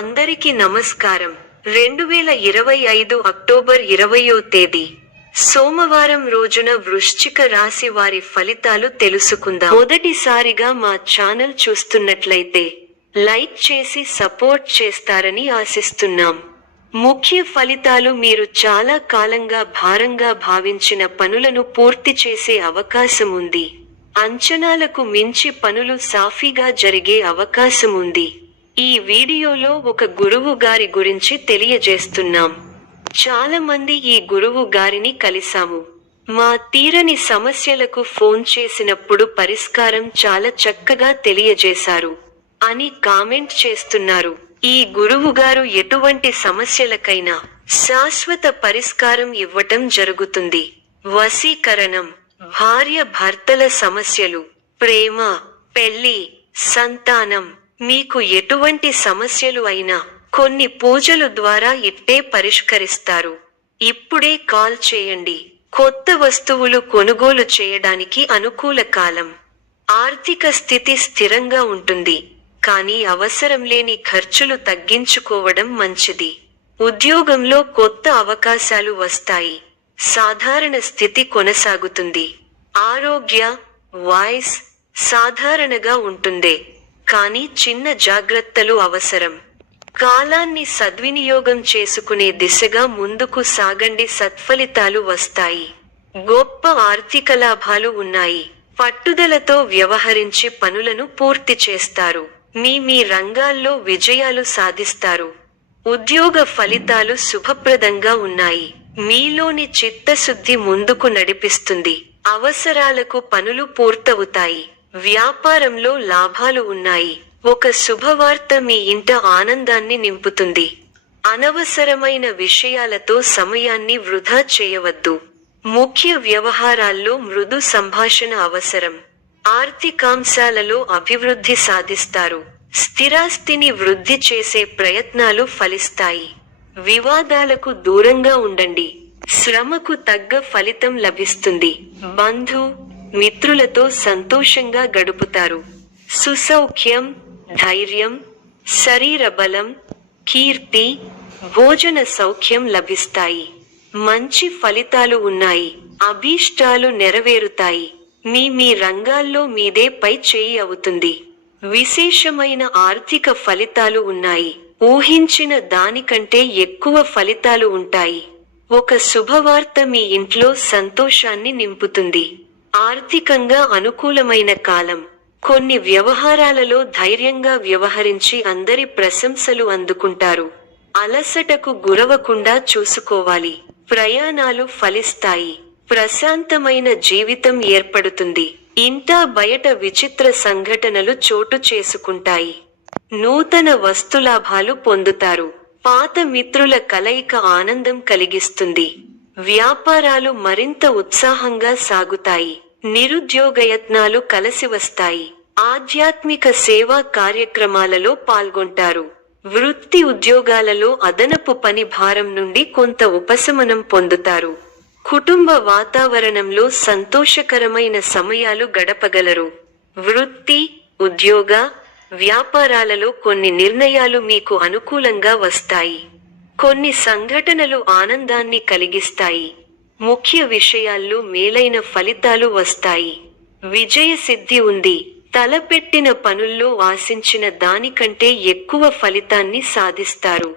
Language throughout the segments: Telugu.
అందరికీ నమస్కారం. 2025 అక్టోబర్ 20వ తేదీ సోమవారం రోజున వృశ్చిక రాశి వారి ఫలితాలు తెలుసుకుందాం. మొదటిసారిగా మా ఛానల్ చూస్తున్నట్లయితే లైక్ చేసి సపోర్ట్ చేస్తారని ఆశిస్తున్నాం. ముఖ్య ఫలితాలు: మీరు చాలా కాలంగా భారంగా భావించిన పనులను పూర్తి చేసే అవకాశం ఉంది. అంచనాలకు మించి పనులు సాఫీగా జరిగే అవకాశం ఉంది. ఈ వీడియోలో ఒక గురువు గారి గురించి తెలియజేస్తున్నాం. చాలా మంది ఈ గురువు గారిని కలిసాము. మా తీరని సమస్యలకు ఫోన్ చేసినప్పుడు పరిష్కారం చాలా చక్కగా తెలియజేశారు అని కామెంట్ చేస్తున్నారు. ఈ గురువు గారు ఎటువంటి సమస్యలకైనా శాశ్వత పరిష్కారం ఇవ్వటం జరుగుతుంది. వశీకరణం, భార్య భర్తల సమస్యలు, ప్రేమ, పెళ్లి, సంతానం, మీకు ఎటువంటి సమస్యలు అయినా కొన్ని పూజలు ద్వారా ఇట్టే పరిష్కరిస్తారు. ఇప్పుడే కాల్ చేయండి. కొత్త వస్తువులు కొనుగోలు చేయడానికి అనుకూల కాలం. ఆర్థిక స్థితి స్థిరంగా ఉంటుంది, కానీ అవసరం లేని ఖర్చులు తగ్గించుకోవడం మంచిది. ఉద్యోగంలో కొత్త అవకాశాలు వస్తాయి. సాధారణ స్థితి కొనసాగుతుంది. ఆరోగ్య వాయిస్ సాధారణగా ఉంటుంది, కానీ చిన్న జాగ్రత్తలు అవసరం. కాలాన్ని సద్వినియోగం చేసుకునే దిశగా ముందుకు సాగండి. సత్ఫలితాలు వస్తాయి. గొప్ప ఆర్థిక లాభాలు ఉన్నాయి. పట్టుదలతో వ్యవహరించి పనులను పూర్తి చేస్తారు. మీ రంగాల్లో విజయాలు సాధిస్తారు. ఉద్యోగ ఫలితాలు శుభప్రదంగా ఉన్నాయి. మీలోని చిత్తశుద్ధి ముందుకు నడిపిస్తుంది. అవసరాలకు పనులు పూర్తవుతాయి. వ్యాపారంలో లాభాలు ఉన్నాయి. ఒక శుభవార్త మీ ఇంట ఆనందాన్ని నింపుతుంది. అనవసరమైన విషయాలతో సమయాన్ని వృధా చేయవద్దు. ముఖ్య వ్యవహారాల్లో మృదు సంభాషణ అవసరం. ఆర్థికాంశాలలో అభివృద్ధి సాధిస్తారు. స్థిరాస్తిని వృద్ధి చేసే ప్రయత్నాలు ఫలిస్తాయి. వివాదాలకు దూరంగా ఉండండి. శ్రమకు తగ్గ ఫలితం లభిస్తుంది. బంధు మిత్రులతో సంతోషంగా గడుపుతారు. సుసౌఖ్యం, ధైర్యం, శరీర బలం, కీర్తి, భోజన సౌఖ్యం లభిస్తాయి. మంచి ఫలితాలు ఉన్నాయి. అభీష్టాలు నెరవేరుతాయి. మీ రంగాల్లో మీదే పై చేయి అవుతుంది. విశేషమైన ఆర్థిక ఫలితాలు ఉన్నాయి. ఊహించిన దానికంటే ఎక్కువ ఫలితాలు ఉంటాయి. ఒక శుభవార్త మీ ఇంట్లో సంతోషాన్ని నింపుతుంది. ఆర్థికంగా అనుకూలమైన కాలం. కొన్ని వ్యవహారాలలో ధైర్యంగా వ్యవహరించి అందరి ప్రశంసలు అందుకుంటారు. అలసటకు గురవకుండా చూసుకోవాలి. ప్రయాణాలు ఫలిస్తాయి. ప్రశాంతమైన జీవితం ఏర్పడుతుంది. ఇంటా బయట విచిత్ర సంఘటనలు చోటు చేసుకుంటాయి. నూతన వస్తులాభాలు పొందుతారు. పాత మిత్రుల కలయిక ఆనందం కలిగిస్తుంది. వ్యాపారాలు మరింత ఉత్సాహంగా సాగుతాయి. నిరుద్యోగయత్నాలు కలసివస్తాయి. ఆధ్యాత్మిక సేవా కార్యక్రమాలలో పాల్గొంటారు. వృత్తి ఉద్యోగాలలో అదనపు పని భారం నుండి కొంత ఉపశమనం పొందుతారు. కుటుంబ వాతావరణంలో సంతోషకరమైన సమయాలు గడపగలరు. వృత్తి, ఉద్యోగ, వ్యాపారాలలో కొన్ని నిర్ణయాలు మీకు అనుకూలంగా వస్తాయి. కొన్ని సంఘటనలు ఆనందాన్ని కలిగిస్తాయి. ముఖ్య విషయాల్లో మేలైన ఫలితాలు వస్తాయి. విజయ సిద్ధి ఉంది. తలపెట్టిన పనుల్లో ఆశించిన దానికంటే ఎక్కువ ఫలితాన్ని సాధిస్తారు.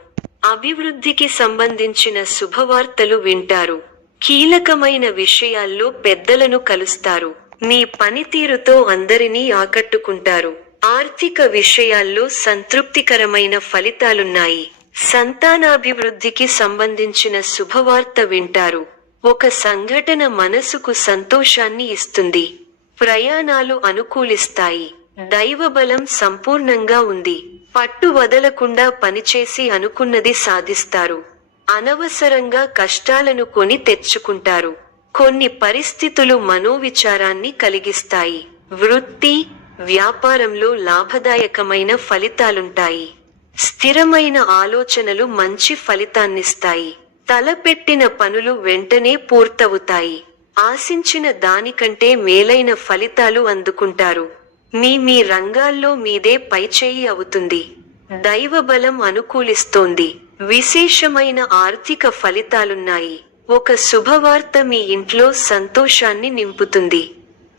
అభివృద్ధికి సంబంధించిన శుభవార్తలు వింటారు. కీలకమైన విషయాల్లో పెద్దలను కలుస్తారు. మీ పనితీరుతో అందరినీ ఆకట్టుకుంటారు. ఆర్థిక విషయాల్లో సంతృప్తికరమైన ఫలితాలున్నాయి. సంతానాభివృద్ధికి సంబంధించిన శుభవార్త వింటారు. ఒక సంఘటన మనసుకు సంతోషాన్ని ఇస్తుంది. ప్రయాణాలు అనుకూలిస్తాయి. దైవబలం సంపూర్ణంగా ఉంది. పట్టు వదలకుండా పనిచేసి అనుకున్నది సాధిస్తారు. అనవసరంగా కష్టాలను కొని తెచ్చుకుంటారు. కొన్ని పరిస్థితులు మనోవిచారాన్ని కలిగిస్తాయి. వృత్తి, వ్యాపారంలో లాభదాయకమైన ఫలితాలుంటాయి. స్థిరమైన ఆలోచనలు మంచి ఫలితాన్నిస్తాయి. తలపెట్టిన పనులు వెంటనే పూర్తవుతాయి. ఆశించిన దానికంటే మేలైన ఫలితాలు అందుకుంటారు. మీ రంగాల్లో మీదే పైచేయి అవుతుంది. దైవబలం అనుకూలిస్తోంది. విశేషమైన ఆర్థిక ఫలితాలున్నాయి. ఒక శుభవార్త మీ ఇంట్లో సంతోషాన్ని నింపుతుంది.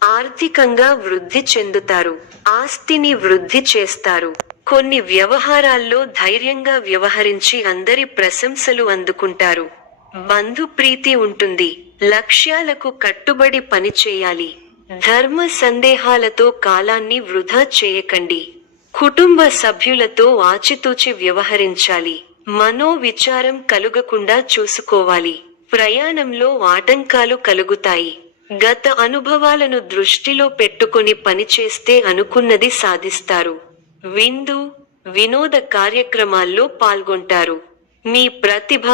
ఆర్థికంగా వృద్ధి చెందుతారు. ఆస్తిని వృద్ధి చేస్తారు. కొన్ని వ్యవహారాల్లో ధైర్యంగా వ్యవహరించి అందరి ప్రశంసలు అందుకుంటారు. బంధుప్రీతి ఉంటుంది. లక్ష్యాలకు కట్టుబడి పనిచేయాలి. ధర్మ సందేహాలతో కాలాన్ని వృధా చేయకండి. కుటుంబ సభ్యులతో ఆచితూచి వ్యవహరించాలి. మనోవిచారం కలుగకుండా చూసుకోవాలి. ప్రయాణంలో ఆటంకాలు కలుగుతాయి. గత అనుభవాలను దృష్టిలో పెట్టుకొని పనిచేస్తే అనుకున్నది సాధిస్తారు. విందు, వినోద కార్యక్రమాల్లో పాల్గొంటారు. మీ ప్రతిభ,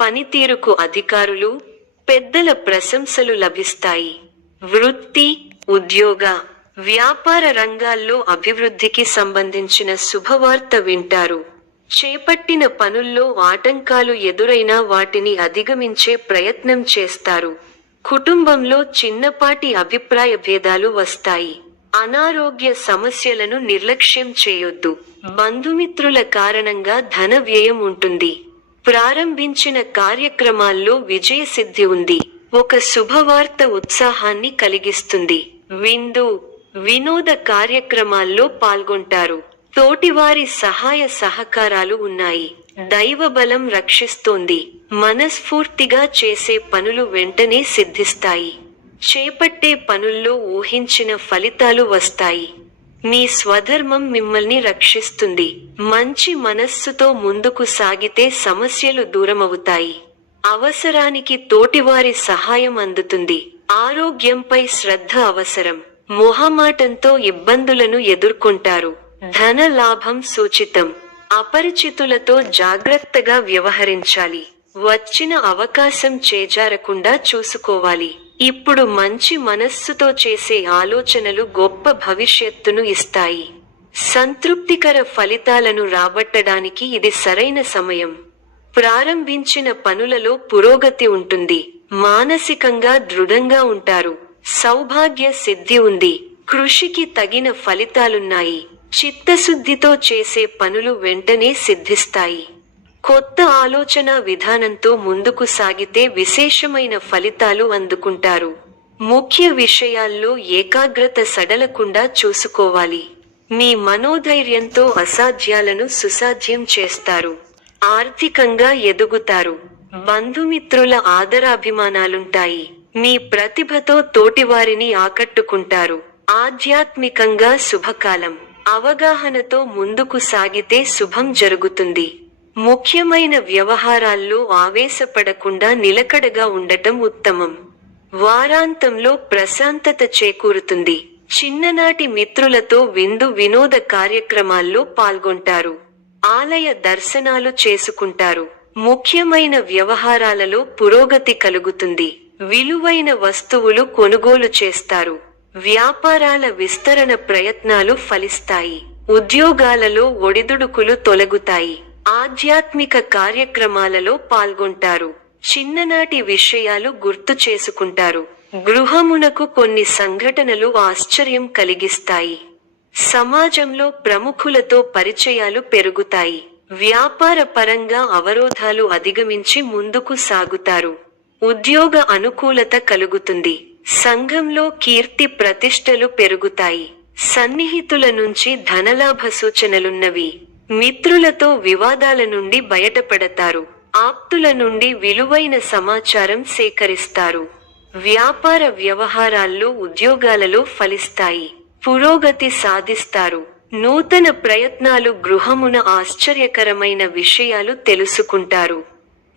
పనితీరుకు అధికారులు, పెద్దల ప్రశంసలు లభిస్తాయి. వృత్తి, ఉద్యోగ, వ్యాపార రంగాల్లో అభివృద్ధికి సంబంధించిన శుభవార్త వింటారు. చేపట్టిన పనుల్లో ఆటంకాలు ఎదురైనా వాటిని అధిగమించే ప్రయత్నం చేస్తారు. కుటుంబంలో చిన్నపాటి అభిప్రాయ భేదాలు వస్తాయి. అనారోగ్య సమస్యలను నిర్లక్ష్యం చేయొద్దు. బంధుమిత్రుల కారణంగా ధన వ్యయం ఉంటుంది. ప్రారంభించిన కార్యక్రమాల్లో విజయసిద్ధి ఉంది. ఒక శుభవార్త ఉత్సాహాన్ని కలిగిస్తుంది. విందు, వినోద కార్యక్రమాల్లో పాల్గొంటారు. తోటివారి సహాయ సహకారాలు ఉన్నాయి. దైవబలం రక్షిస్తోంది. మనస్ఫూర్తిగా చేసే పనులు వెంటనే సిద్ధిస్తాయి. చేపట్టే పనుల్లో ఊహించిన ఫలితాలు వస్తాయి. మీ స్వధర్మం మిమ్మల్ని రక్షిస్తుంది. మంచి మనస్సుతో ముందుకు సాగితే సమస్యలు దూరమవుతాయి. అవసరానికి తోటివారి సహాయం అందుతుంది. ఆరోగ్యంపై శ్రద్ధ అవసరం. మొహమాటంతో ఇబ్బందులను ఎదుర్కొంటారు. ధన లాభం సూచితం. అపరిచితులతో జాగ్రత్తగా వ్యవహరించాలి. వచ్చిన అవకాశం చేజారకుండా చూసుకోవాలి. ఇప్పుడు మంచి మనస్సుతో చేసే ఆలోచనలు గొప్ప భవిష్యత్తును ఇస్తాయి. సంతృప్తికర ఫలితాలను రాబట్టడానికి ఇది సరైన సమయం. ప్రారంభించిన పనులలో పురోగతి ఉంటుంది. మానసికంగా దృఢంగా ఉంటారు. సౌభాగ్య సిద్ధి ఉంది. కృషికి తగిన ఫలితాలున్నాయి. చిత్తశుద్ధితో చేసే పనులు వెంటనే సిద్ధిస్తాయి. కొత్త ఆలోచన విధానంతో ముందుకు సాగితే విశేషమైన ఫలితాలు అందుకుంటారు. ముఖ్య విషయాల్లో ఏకాగ్రత సడలకుండా చూసుకోవాలి. మీ మనోధైర్యంతో అసాధ్యాలను సుసాధ్యం చేస్తారు. ఆర్థికంగా ఎదుగుతారు. బంధుమిత్రుల ఆదరాభిమానాలుంటాయి. మీ ప్రతిభతో తోటివారిని ఆకట్టుకుంటారు. ఆధ్యాత్మికంగా శుభకాలం. అవగాహనతో ముందుకు సాగితే శుభం జరుగుతుంది. ముఖ్యమైన వ్యవహారాల్లో ఆవేశపడకుండా నిలకడగా ఉండటం ఉత్తమం. వారాంతంలో ప్రశాంతత చేకూరుతుంది. చిన్ననాటి మిత్రులతో విందు వినోద కార్యక్రమాల్లో పాల్గొంటారు. ఆలయ దర్శనాలు చేసుకుంటారు. ముఖ్యమైన వ్యవహారాలలో పురోగతి కలుగుతుంది. విలువైన వస్తువులు కొనుగోలు చేస్తారు. వ్యాపారాల విస్తరణ ప్రయత్నాలు ఫలిస్తాయి. ఉద్యోగాలలో ఒడిదుడుకులు తొలగుతాయి. ఆధ్యాత్మిక కార్యక్రమాలలో పాల్గొంటారు. చిన్ననాటి విషయాలు గుర్తు చేసుకుంటారు. గృహమునకు కొన్ని సంఘటనలు ఆశ్చర్యం కలిగిస్తాయి. సమాజంలో ప్రముఖులతో పరిచయాలు పెరుగుతాయి. వ్యాపార పరంగా అవరోధాలు అధిగమించి ముందుకు సాగుతారు. ఉద్యోగ అనుకూలత కలుగుతుంది. సంఘంలో కీర్తి ప్రతిష్టలు పెరుగుతాయి. సన్నిహితుల నుంచి ధనలాభ సూచనలున్నవి. మిత్రులతో వివాదాల నుండి బయటపడతారు. ఆప్తుల నుండి విలువైన సమాచారం సేకరిస్తారు. వ్యాపార వ్యవహారాల్లో ఉద్యోగాలలో ఫలిస్తాయి. పురోగతి సాధిస్తారు. నూతన ప్రయత్నాలు గృహమున ఆశ్చర్యకరమైన విషయాలు తెలుసుకుంటారు.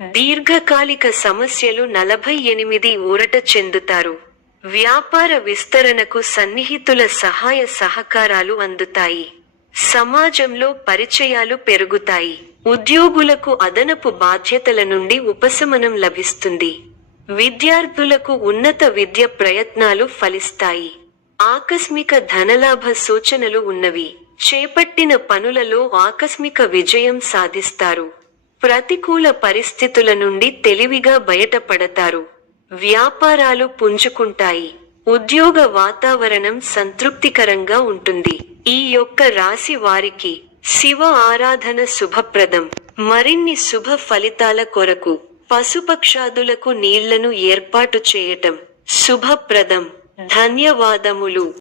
దీర్ఘకాలిక సమస్యలు 48 ఊరట చెందుతారు. వ్యాపార విస్తరణకు సన్నిహితుల సహాయ సహకారాలు అందుతాయి. సమాజంలో పరిచయాలు పెరుగుతాయి. ఉద్యోగులకు అదనపు బాధ్యతల నుండి ఉపశమనం లభిస్తుంది. విద్యార్థులకు ఉన్నత విద్య ప్రయత్నాలు ఫలిస్తాయి. ఆకస్మిక ధనలాభ సూచనలు ఉన్నవి. చేపట్టిన పనులలో ఆకస్మిక విజయం సాధిస్తారు. ప్రతికూల పరిస్థితుల నుండి తెలివిగా బయటపడతారు. వ్యాపారాలు పుంజుకుంటాయి. ఉద్యోగ వాతావరణం సంతృప్తికరంగా ఉంటుంది. ఈ యొక్క రాశి వారికి శివ ఆరాధన శుభప్రదం. మరిన్ని శుభ ఫలితాల కొరకు పశుపక్షాదులకు నీళ్లను ఏర్పాటు చేయటం శుభప్రదం. ధన్యవాదములు.